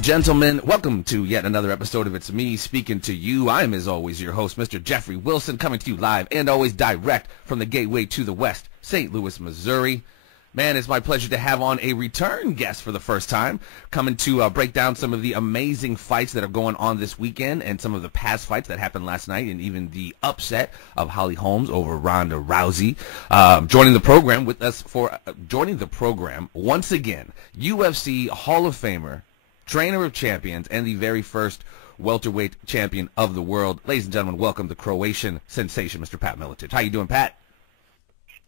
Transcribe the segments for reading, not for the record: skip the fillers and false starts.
and gentlemen, welcome to yet another episode of It's Me Speaking to You. I'm, as always, your host, Mr. Jeffrey Wilson, coming to you live and always direct from the gateway to the West, St. Louis, Missouri. Man, it's my pleasure to have on a return guest for the first time, coming to break down some of the amazing fights that are going on this weekend and some of the past fights that happened last night, and even the upset of Holly Holm over Ronda Rousey. Joining the program with us for joining the program once again, UFC Hall of Famer, trainer of champions, and the very first welterweight champion of the world. Ladies and gentlemen, welcome the Croatian sensation, Mr. Pat Miletich. How you doing, Pat?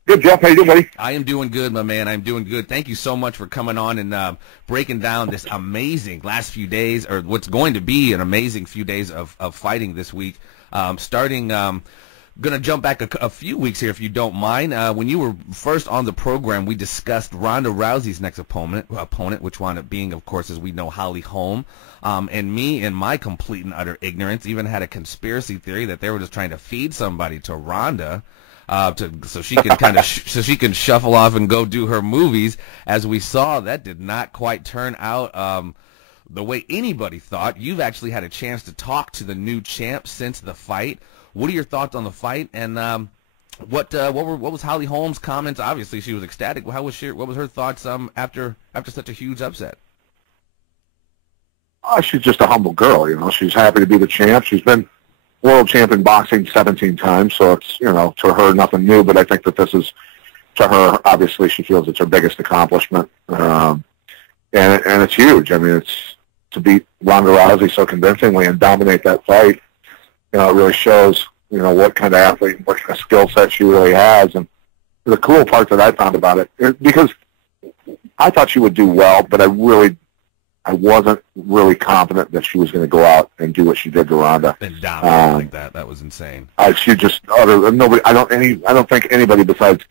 Good, Jeff. How you doing, buddy? I am doing good, my man. I'm doing good. Thank you so much for coming on and breaking down this amazing last few days, or what's going to be an amazing few days of fighting this week. Going to jump back a few weeks here, if you don't mind. When you were first on the program, we discussed Ronda Rousey's next opponent, which wound up being, of course, as we know, Holly Holm. And me, in my complete and utter ignorance, even had a conspiracy theory that they were just trying to feed somebody to Ronda, so she can kind of so she can shuffle off and go do her movies. As we saw, that did not quite turn out the way anybody thought. You've actually had a chance to talk to the new champ since the fight. What are your thoughts on the fight, and what was Holly Holm's comments? Obviously, she was ecstatic. What was her thoughts after such a huge upset? She's just a humble girl, you know. She's happy to be the champ. She's been world champion boxing 17 times, so it's, you know, to her nothing new. But I think that this is, to her, obviously, she feels it's her biggest accomplishment, and it's huge. I mean, it's to beat Ronda Rousey so convincingly and dominate that fight. You know, it really shows, you know, what kind of athlete, what kind of skill set she really has. And the cool part that I found about it, because I thought she would do well, but I wasn't really confident that she was going to go out and do what she did to Ronda. And dominate like that. That was insane. She just nobody. I don't think anybody besides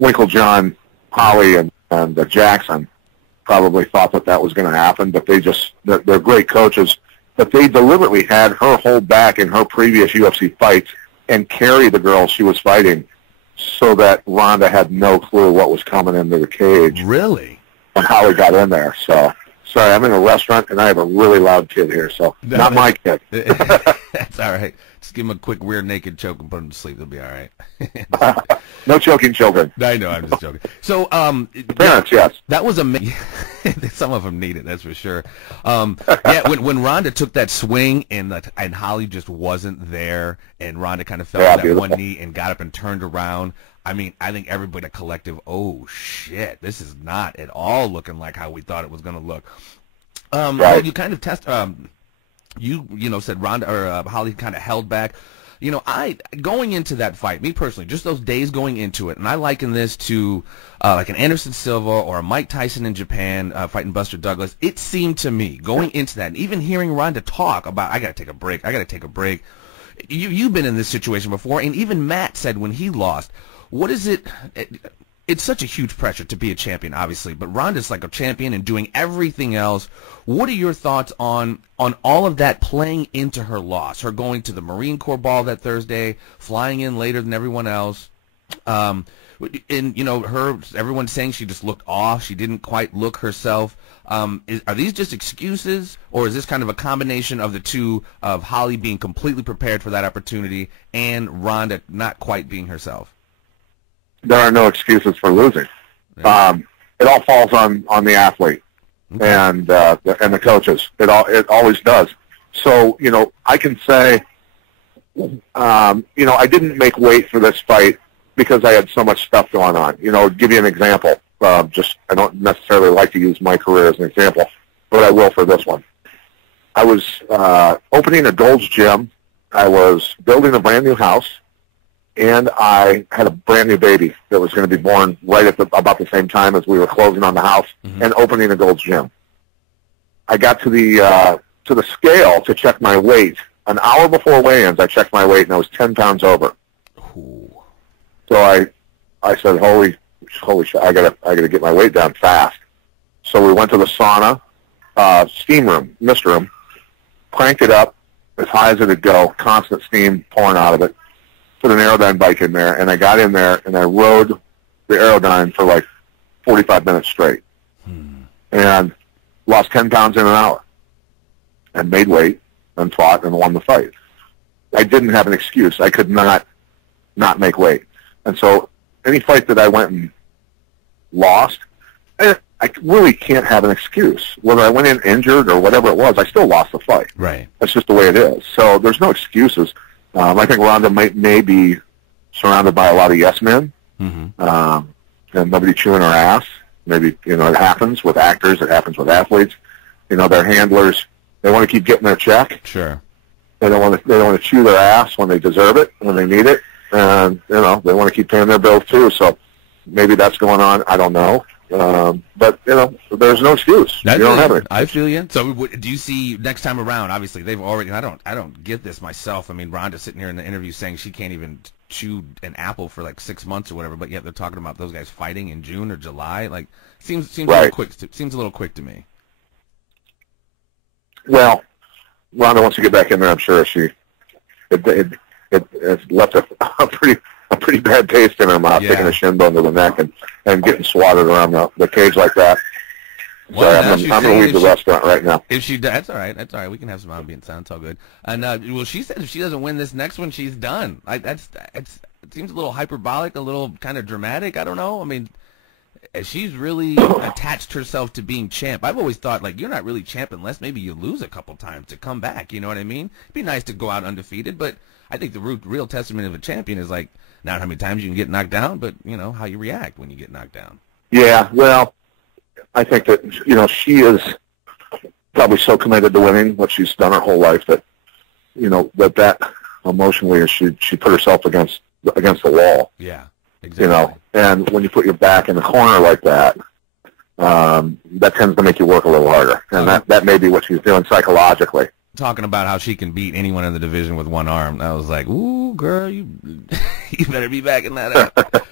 Winklejohn, Holly, and Jackson probably thought that was going to happen. But they're great coaches. But they deliberately had her hold back in her previous UFC fights and carry the girl she was fighting so that Ronda had no clue what was coming into the cage. Really? And Holly got in there. So, sorry, I'm in a restaurant and I have a really loud kid here, so not my kid. That's all right. Just give him a quick rear naked choke and put him to sleep. He'll be all right. No choking children. I know, I'm just joking. So, parents, yes. That was amazing. Some of them need it, that's for sure. Yeah, when Ronda took that swing and Holly just wasn't there, and Ronda kind of fell on that one knee and got up and turned around. I mean, I think everybody, a collective, oh shit, this is not at all looking like how we thought it was going to look. Right. Well, you kind of you know, said Ronda or Holly kind of held back. You know, going into that fight, me personally, just those days going into it, and I liken this to like an Anderson Silva or a Mike Tyson in Japan fighting Buster Douglas. It seemed to me going into that, and even hearing Ronda talk about, I got to take a break. You've been in this situation before, and even Matt said when he lost, what is it? It's such a huge pressure to be a champion, obviously, but Ronda's like a champion and doing everything else. What are your thoughts on all of that playing into her loss? Her going to the Marine Corps ball that Thursday, flying in later than everyone else, and you know, everyone's saying she just looked off. She didn't quite look herself. Are these just excuses, or is this kind of a combination of the two, of Holly being completely prepared for that opportunity and Ronda not quite being herself? There are no excuses for losing. Yeah. It all falls on the athlete and the coaches. It always does. So, you know, I can say, you know, I didn't make weight for this fight because I had so much stuff going on. You know, give you an example. I don't necessarily like to use my career as an example, but I will for this one. I was opening a Gold's Gym. I was building a brand new house. And I had a brand new baby that was going to be born right at about the same time as we were closing on the house and opening a Gold's Gym. I got to the scale to check my weight. An hour before weigh-ins, I checked my weight, and I was 10 pounds over. Ooh. So I said, holy shit, I gotta get my weight down fast. So we went to the sauna, steam room, mist room, cranked it up as high as it would go, constant steam pouring out of it. Put an Aerodyne bike in there, and I got in there, and I rode the Aerodyne for like 45 minutes straight, and lost 10 pounds in an hour. and made weight and fought and won the fight. I didn't have an excuse. I could not make weight. And so any fight that I went and lost, I really can't have an excuse. Whether I went in injured or whatever it was, I still lost the fight. Right. That's just the way it is. So there's no excuses. I think Ronda may be surrounded by a lot of yes men, and nobody chewing her ass. Maybe, it happens with actors. It happens with athletes. Their handlers, they want to keep getting their check. Sure. They don't want to chew their ass when they deserve it, when they need it. And, they want to keep paying their bills too. So maybe that's going on. I don't know. But, there's no excuse. You don't have it. I feel you. So do you see next time around, obviously they've already, I don't get this myself. I mean, Ronda's sitting here in the interview saying she can't even chew an apple for like 6 months or whatever, but yet they're talking about those guys fighting in June or July. Like, seems right. Seems a little quick to me. Well, Ronda wants to get back in there. I'm sure it left a pretty bad taste in her mouth, taking a shin bone to the neck and getting swatted around the cage like that. Well, so I'm going to leave the restaurant right now. If she does, that's all right. That's all right. We can have some ambient sound. It's all good. And well, she said if she doesn't win this next one, she's done. It seems a little hyperbolic, a little kind of dramatic. I don't know. I mean, she's really attached herself to being champ. I've always thought, like, you're not really champ unless maybe you lose a couple times to come back. You know what I mean? It'd be nice to go out undefeated, but I think the real testament of a champion is, like, not how many times you can get knocked down, but, how you react when you get knocked down. Yeah, well, I think that, she is probably so committed to winning what she's done her whole life that, that emotionally she put herself against the wall. Yeah, exactly. And when you put your back in the corner like that, that tends to make you work a little harder. And that may be what she's doing psychologically. Talking about how she can beat anyone in the division with one arm. I was like, ooh, girl, you better be backing that up.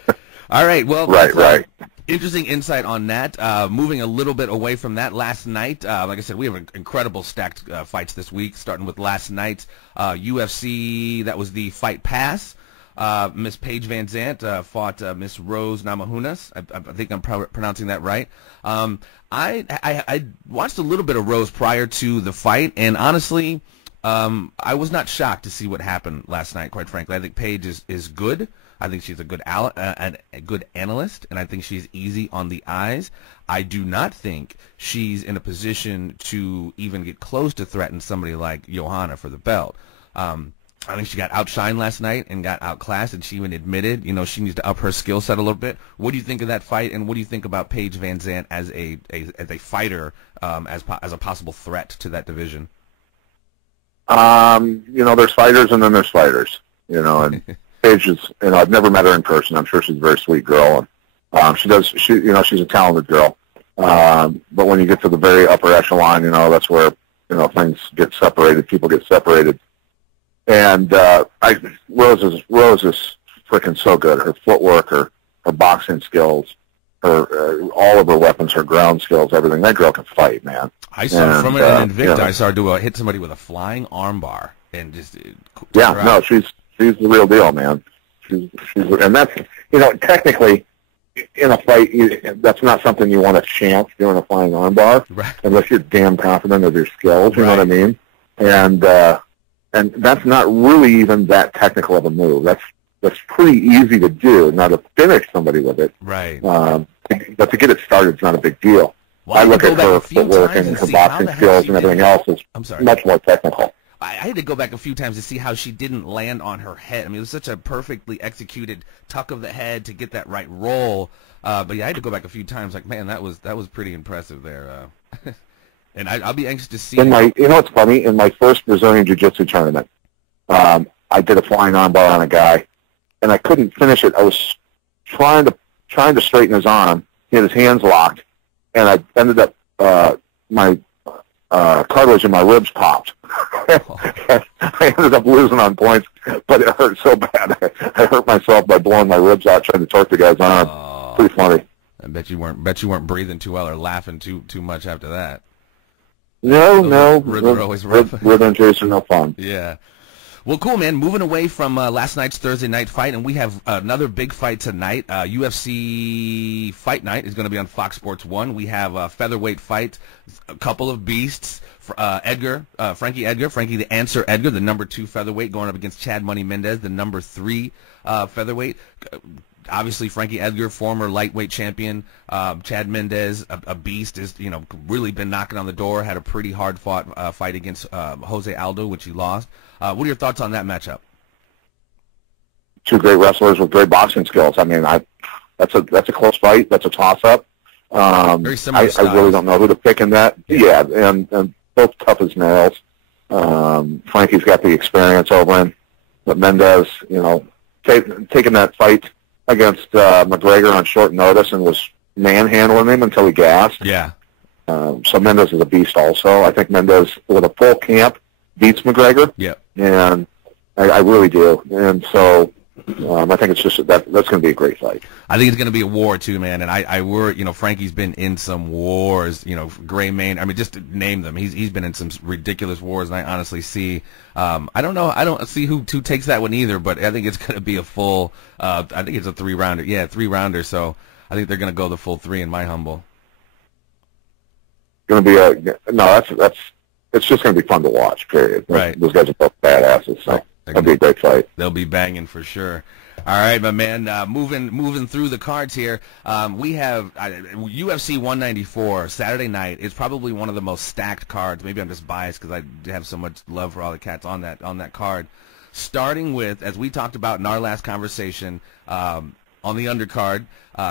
All right, well, right. Interesting insight on that. Moving a little bit away from that, last night, like I said, we have incredible stacked fights this week, starting with last night's UFC. That was the Fight Pass. Miss Paige Van Zandt fought Miss Rose Namajunas. I think I'm pronouncing that right. I watched a little bit of Rose prior to the fight, and honestly, I was not shocked to see what happened last night, quite frankly. I think Paige is good. I think she's a good analyst, and I think she's easy on the eyes. I do not think she's in a position to even get close to threaten somebody like Johanna for the belt. I think she got outshined last night and got outclassed, and she even admitted, she needs to up her skill set a little bit. What do you think of that fight, and what do you think about Paige Van Zandt as a fighter, as a possible threat to that division? There's fighters and then there's fighters, and Paige is, I've never met her in person. I'm sure she's a very sweet girl, and she's a talented girl. But when you get to the very upper echelon, that's where, things get separated, people get separated. And Rose is freaking so good. Her footwork, her boxing skills, all of her weapons, her ground skills, everything. That girl can fight, man. I saw from an Invicta, I saw her hit somebody with a flying armbar and just she's the real deal, man. She's and that's technically in a fight that's not something you want to chance doing a flying armbar, right, unless you're damn confident of your skills. You know what I mean? And that's not really even that technical of a move. That's pretty easy to do. Now to finish somebody with it, right? But to get it started is not a big deal. Well, I look at her footwork and her boxing skills and everything else is much more technical. I had to go back a few times to see how she didn't land on her head. I mean, it was such a perfectly executed tuck of the head to get that right roll. But yeah, I had to go back a few times. Like, man, that was pretty impressive there. And I'll be anxious to see. What's funny? In my first Brazilian Jiu-Jitsu tournament, I did a flying armbar on a guy, and I couldn't finish it. I was trying to straighten his arm. He had his hands locked, and I ended up my cartilage in my ribs popped. I ended up losing on points, but it hurt so bad. I hurt myself by blowing my ribs out trying to torque the guy's arm. Pretty funny. I bet you weren't breathing too well or laughing too much after that. No. Ribs are always rough. Rhythm injuries are no fun. Yeah. Well, cool, man. Moving away from last night's Thursday night fight, and we have another big fight tonight. UFC Fight Night is going to be on Fox Sports 1. We have a featherweight fight, a couple of beasts. Frankie the Answer Edgar, the number 2 featherweight, going up against Chad Money Mendez, the number 3 featherweight. Obviously, Frankie Edgar, former lightweight champion. Chad Mendez, a beast, is really been knocking on the door. Had a pretty hard fought fight against Jose Aldo, which he lost. What are your thoughts on that matchup? Two great wrestlers with great boxing skills. I mean, that's a close fight. That's a toss up. Very similar styles. I really don't know who to pick in that. Yeah, and both tough as nails. Frankie's got the experience over him, but Mendez, taking that fight against McGregor on short notice and was manhandling him until he gassed. Yeah. So Mendez is a beast also. I think Mendez, with a full camp, beats McGregor. Yeah. And I really do. And so I think it's just that's going to be a great fight. I think it's going to be a war too, man. And I worry, Frankie's been in some wars, Gray Mane. I mean, just to name them, he's been in some ridiculous wars, and I honestly see. I don't know. I don't see who takes that one either, but I think it's going to be a full. I think it's a 3-rounder. Yeah, 3-rounder. So I think they're going to go the full 3 in my humble. Going to be that's. It's just going to be fun to watch. Period. Right. Those guys are both badasses. So that'll be a great fight. They'll be banging for sure. All right, my man. Moving through the cards here, we have UFC 194 Saturday night. It's probably one of the most stacked cards. Maybe I'm just biased because I have so much love for all the cats on that card. Starting with, as we talked about in our last conversation, on the undercard,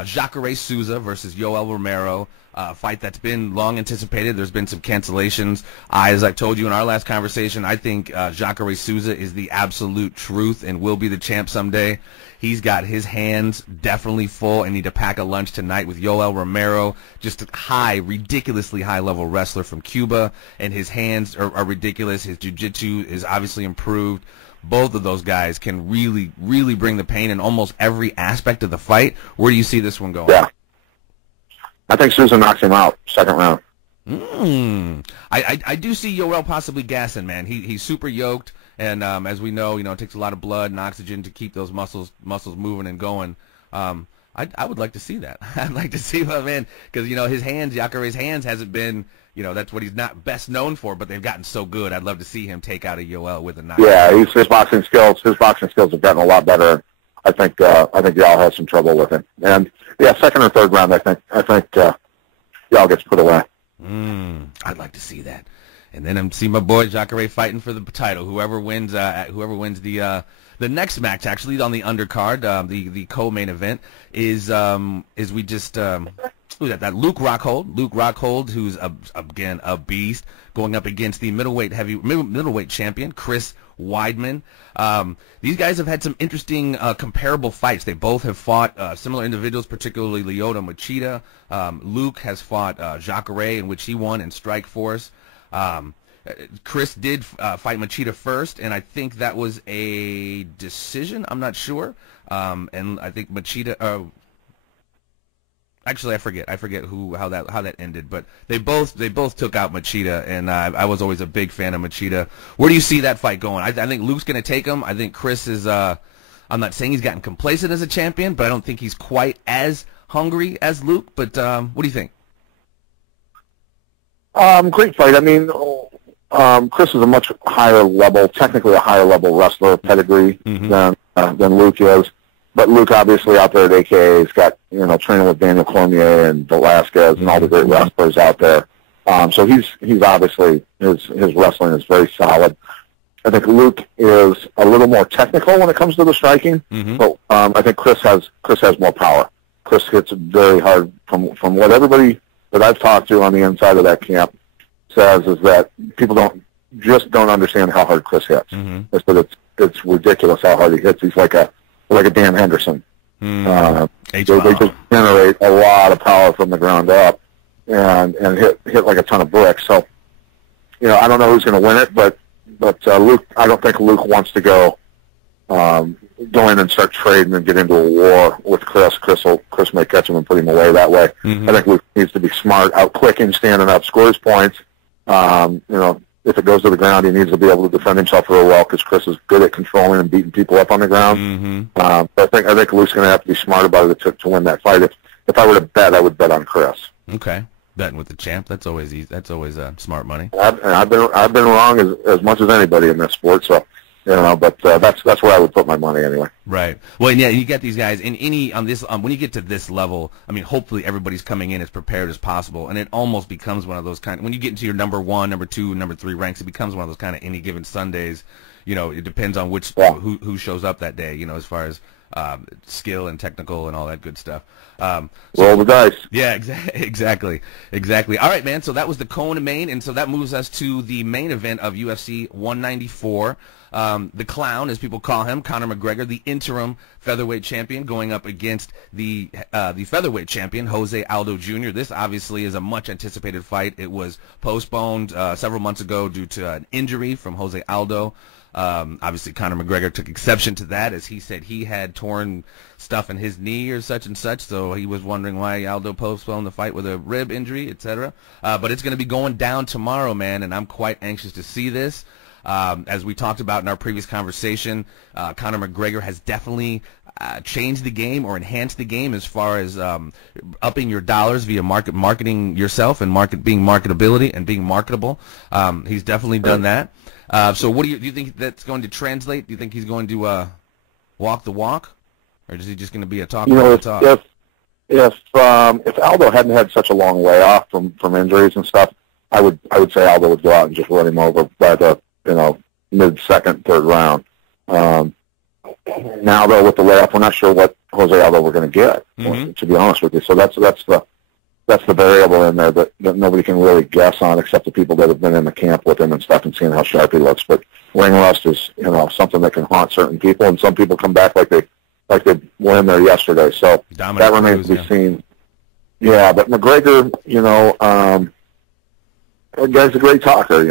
Jacare Souza versus Yoel Romero. Fight that's been long anticipated. There's been some cancellations. As I told you in our last conversation, I think Jacare Souza is the absolute truth and will be the champ someday. He's got his hands definitely full and need to pack a lunch tonight with Yoel Romero, just a ridiculously high-level wrestler from Cuba, and his hands are ridiculous. His jiu-jitsu is obviously improved. Both of those guys can really, really bring the pain in almost every aspect of the fight. Where do you see this one going? Yeah. I think Souza knocks him out second round. I do see Yoel possibly gassing, man. He's super yoked, and as we know, it takes a lot of blood and oxygen to keep those muscles moving and going. I would like to see that. I'd like to see my man, because his hands, Jacare's hands, hasn't been, that's what he's not best known for, but they've gotten so good. I'd love to see him take out a Yoel with a knife. Yeah, his boxing skills have gotten a lot better. I think Yoel has some trouble with him. And yeah, second or third round, I think Yoel gets put away. I'd like to see that. And then I'm see my boy Jacare fighting for the title. Whoever wins the next match, actually on the undercard, the co-main event is we just who's that Luke Rockhold, who's again a beast, going up against the middleweight champion Chris Weidman. These guys have had some interesting comparable fights. They both have fought similar individuals, particularly Lyoto Machida. Luke has fought Jacare, in which he won in Strikeforce. Chris did fight Machida first, and I think that was a decision. I'm not sure. And I think Machida. Actually, I forget how that ended, but they both took out Machida, and I was always a big fan of Machida. Where do you see that fight going? I think Luke's going to take him. I think Chris is. I'm not saying he's gotten complacent as a champion, but I don't think he's quite as hungry as Luke. But what do you think? Great fight. I mean, Chris is a much higher level, technically a higher level wrestler pedigree than Luke is. But Luke, obviously, out there at AKA, has got, training with Daniel Cormier and Velasquez and all the great wrestlers out there. So he's obviously, his wrestling is very solid. I think Luke is a little more technical when it comes to the striking, but I think Chris has more power. Chris hits very hard. From what everybody that I've talked to on the inside of that camp says is that people don't understand how hard Chris hits. It's ridiculous how hard he hits. He's like a Dan Henderson. They just generate a lot of power from the ground up and hit like a ton of bricks. So, I don't know who's going to win it, but Luke, I don't think Luke wants to go in and start trading and get into a war with Chris. Chris may catch him and put him away that way. I think Luke needs to be smart, out quick him, standing up, scores points, if it goes to the ground, he needs to be able to defend himself real well because Chris is good at controlling and beating people up on the ground. Mm-hmm. But I think Luke's going to have to be smart about it to win that fight. If I were to bet, I would bet on Chris. Okay, betting with the champ, that's always easy. That's always smart money. I've been wrong as much as anybody in this sport, so. But that's where I would put my money anyway. Right. Well, yeah, you get these guys in when you get to this level. I mean, hopefully everybody's coming in as prepared as possible, and it almost becomes one of those when you get into your number 1, number 2, number 3 ranks, it becomes one of those kind of any given Sundays. It depends on who shows up that day. As far as skill and technical and all that good stuff. Roll the dice. Yeah, exactly. All right, man. So that was the co-main, and so that moves us to the main event of UFC 194. The Clown, as people call him, Conor McGregor, the interim featherweight champion, going up against the featherweight champion, Jose Aldo Jr. This obviously is a much anticipated fight. It was postponed several months ago due to an injury from Jose Aldo. Obviously, Conor McGregor took exception to that, as he said he had torn stuff in his knee or such and such, so he was wondering why Aldo postponed the fight with a rib injury, etc. But it's going to be going down tomorrow, man, and I'm quite anxious to see this. As we talked about in our previous conversation, Conor McGregor has definitely changed the game or enhanced the game as far as upping your dollars via marketing yourself and being marketability and being marketable. He's definitely done that. So what do you think that's going to translate? Do you think he's going to walk the walk, or is he just going to be a talk? If Aldo hadn't had such a long layoff from injuries and stuff, I would say Aldo would go out and just run him over by the mid-second, third round. Now, though, with the layoff, we're not sure what Jose Aldo we're going to get, to be honest with you. So that's the variable in there that nobody can really guess on except the people that have been in the camp with him and stuff and seeing how sharp he looks. But ring rust is, something that can haunt certain people, and some people come back like they went in there yesterday. So that remains to be seen. Yeah, but McGregor, the guy's a great talker,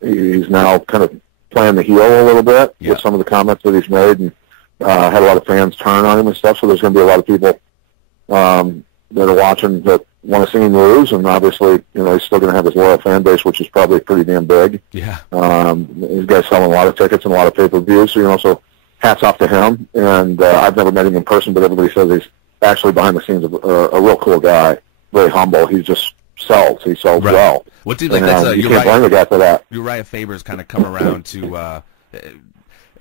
he's now kind of playing the heel a little bit with some of the comments that he's made, and had a lot of fans turn on him and stuff, so there's going to be a lot of people that are watching that want to see him lose, and obviously, he's still going to have his loyal fan base, which is probably pretty damn big. Yeah. These guys selling a lot of tickets and a lot of pay-per-views, so hats off to him, and I've never met him in person, but everybody says he's actually behind the scenes a real cool guy, very humble. He sells well. What do you think? That's you can't blame the guy for that. Uriah Faber's kind of come around to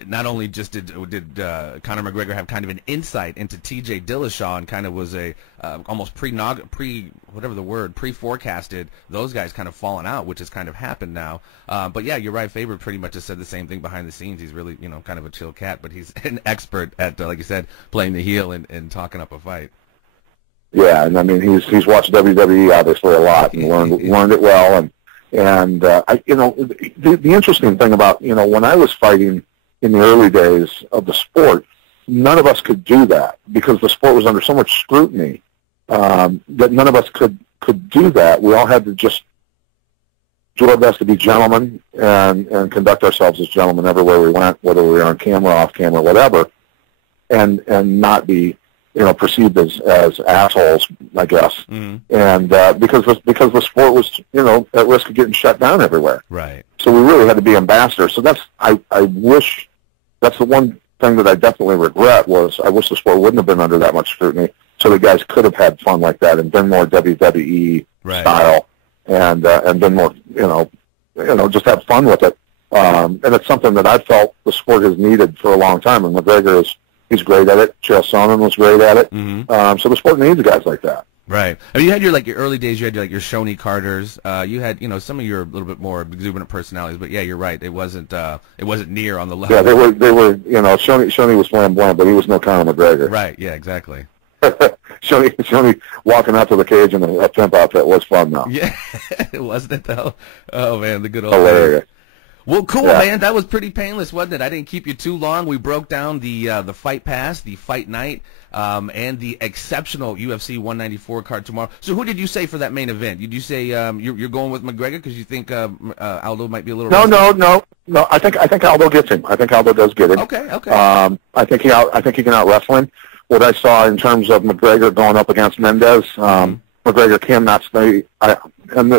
not only just did Conor McGregor have kind of an insight into T.J. Dillashaw and kind of was a almost pre-forecasted those guys kind of falling out, which has kind of happened now. But yeah, Uriah Faber pretty much has said the same thing behind the scenes. He's really kind of a chill cat, but he's an expert at like you said, playing the heel and talking up a fight. Yeah, and I mean he's watched WWE obviously a lot and learned it well, and the interesting thing about when I was fighting in the early days of the sport, none of us could do that because the sport was under so much scrutiny that none of us could do that. We all had to just do our best to be gentlemen and conduct ourselves as gentlemen everywhere we went, whether we were on camera, off camera, whatever, and not be perceived as assholes, I guess. Mm-hmm. And because the sport was at risk of getting shut down everywhere. Right. So we really had to be ambassadors. So I wish that's the one thing that I definitely regret was I wish the sport wouldn't have been under that much scrutiny, so the guys could have had fun like that and been more WWE style and been more just have fun with it. And it's something that I felt the sport has needed for a long time. And McGregor he's great at it. Chael Sonnen was great at it. Mm-hmm. So the sport needs guys like that. Right. I mean, you had your early days. You had your Shoney Carters. You had some of your little bit more exuberant personalities. But yeah, you're right. It wasn't near on the level. Yeah, they were. Shoney was flamboyant, but he was no Conor McGregor. Right. Yeah. Exactly. Shoney walking out to the cage in a pimp outfit was fun though. Yeah, wasn't it though? Oh man, the good old hilarious. Well, cool, man. That was pretty painless, wasn't it? I didn't keep you too long. We broke down the Fight Pass, the Fight Night, and the exceptional UFC 194 card tomorrow. So who did you say for that main event? Did you say you're going with McGregor because you think Aldo might be a little? No. I think Aldo gets him. I think Aldo does get him. Okay. I think he can out wrestle him. What I saw in terms of McGregor going up against Mendez, McGregor cannot stay.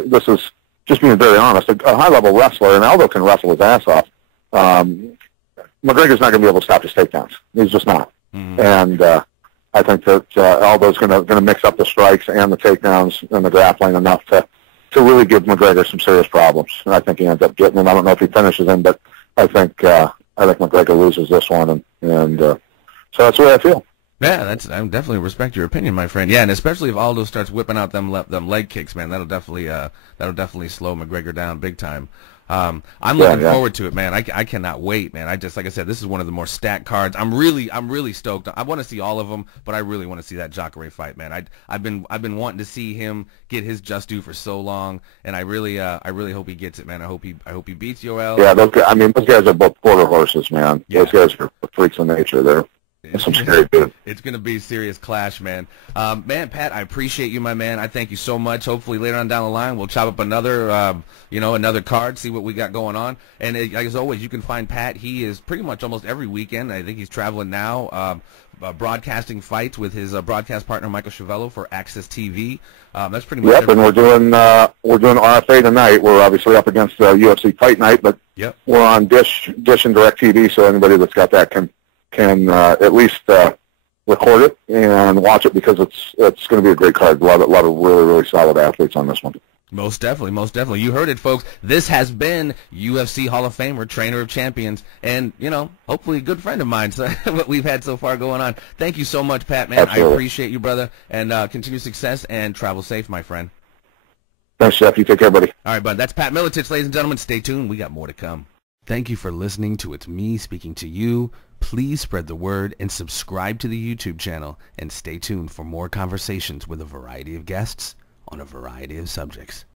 This is just being very honest, a high-level wrestler, and Aldo can wrestle his ass off. McGregor's not going to be able to stop his takedowns. He's just not. Mm-hmm. And I think that Aldo's going to mix up the strikes and the takedowns and the grappling enough to really give McGregor some serious problems. And I think he ends up getting him. I don't know if he finishes him, but I think McGregor loses this one, and so that's the way I feel. Yeah, I definitely respect your opinion, my friend. Yeah, and especially if Aldo starts whipping out them leg kicks, man, that'll definitely slow McGregor down big time. I'm looking forward to it, man. I cannot wait, man. Like I said, this is one of the more stacked cards. I'm really stoked. I want to see all of them, but I really want to see that Jacare fight, man. I've been wanting to see him get his just due for so long, and I really hope he gets it, man. I hope he beats Yoel. Yeah, those guys are both quarter horses, man. Yeah. Those guys are freaks of nature. They're some scary dude. It's going to be a serious clash, man. Man, Pat, I appreciate you, my man. I thank you so much. Hopefully later on down the line, we'll chop up another card, see what we got going on. And as always, you can find Pat. He is pretty much almost every weekend. I think he's traveling now, broadcasting fights with his broadcast partner, Michael Chavello, for Access TV. That's pretty much and we're doing RFA tonight. We're obviously up against UFC Fight Night, but we're on Dish and DirecTV, so anybody that's got that can at least record it and watch it, because it's going to be a great card. A lot of really, really solid athletes on this one. Most definitely. You heard it, folks. This has been UFC Hall of Famer, trainer of champions, and, hopefully a good friend of mine, so what we've had so far going on. Thank you so much, Pat, man. Absolutely. I appreciate you, brother, and continued success and travel safe, my friend. Thanks, Jeff. You take care, buddy. All right, bud. That's Pat Miletich, ladies and gentlemen. Stay tuned. We got more to come. Thank you for listening to It's Me Speaking to You. Please spread the word and subscribe to the YouTube channel, and stay tuned for more conversations with a variety of guests on a variety of subjects.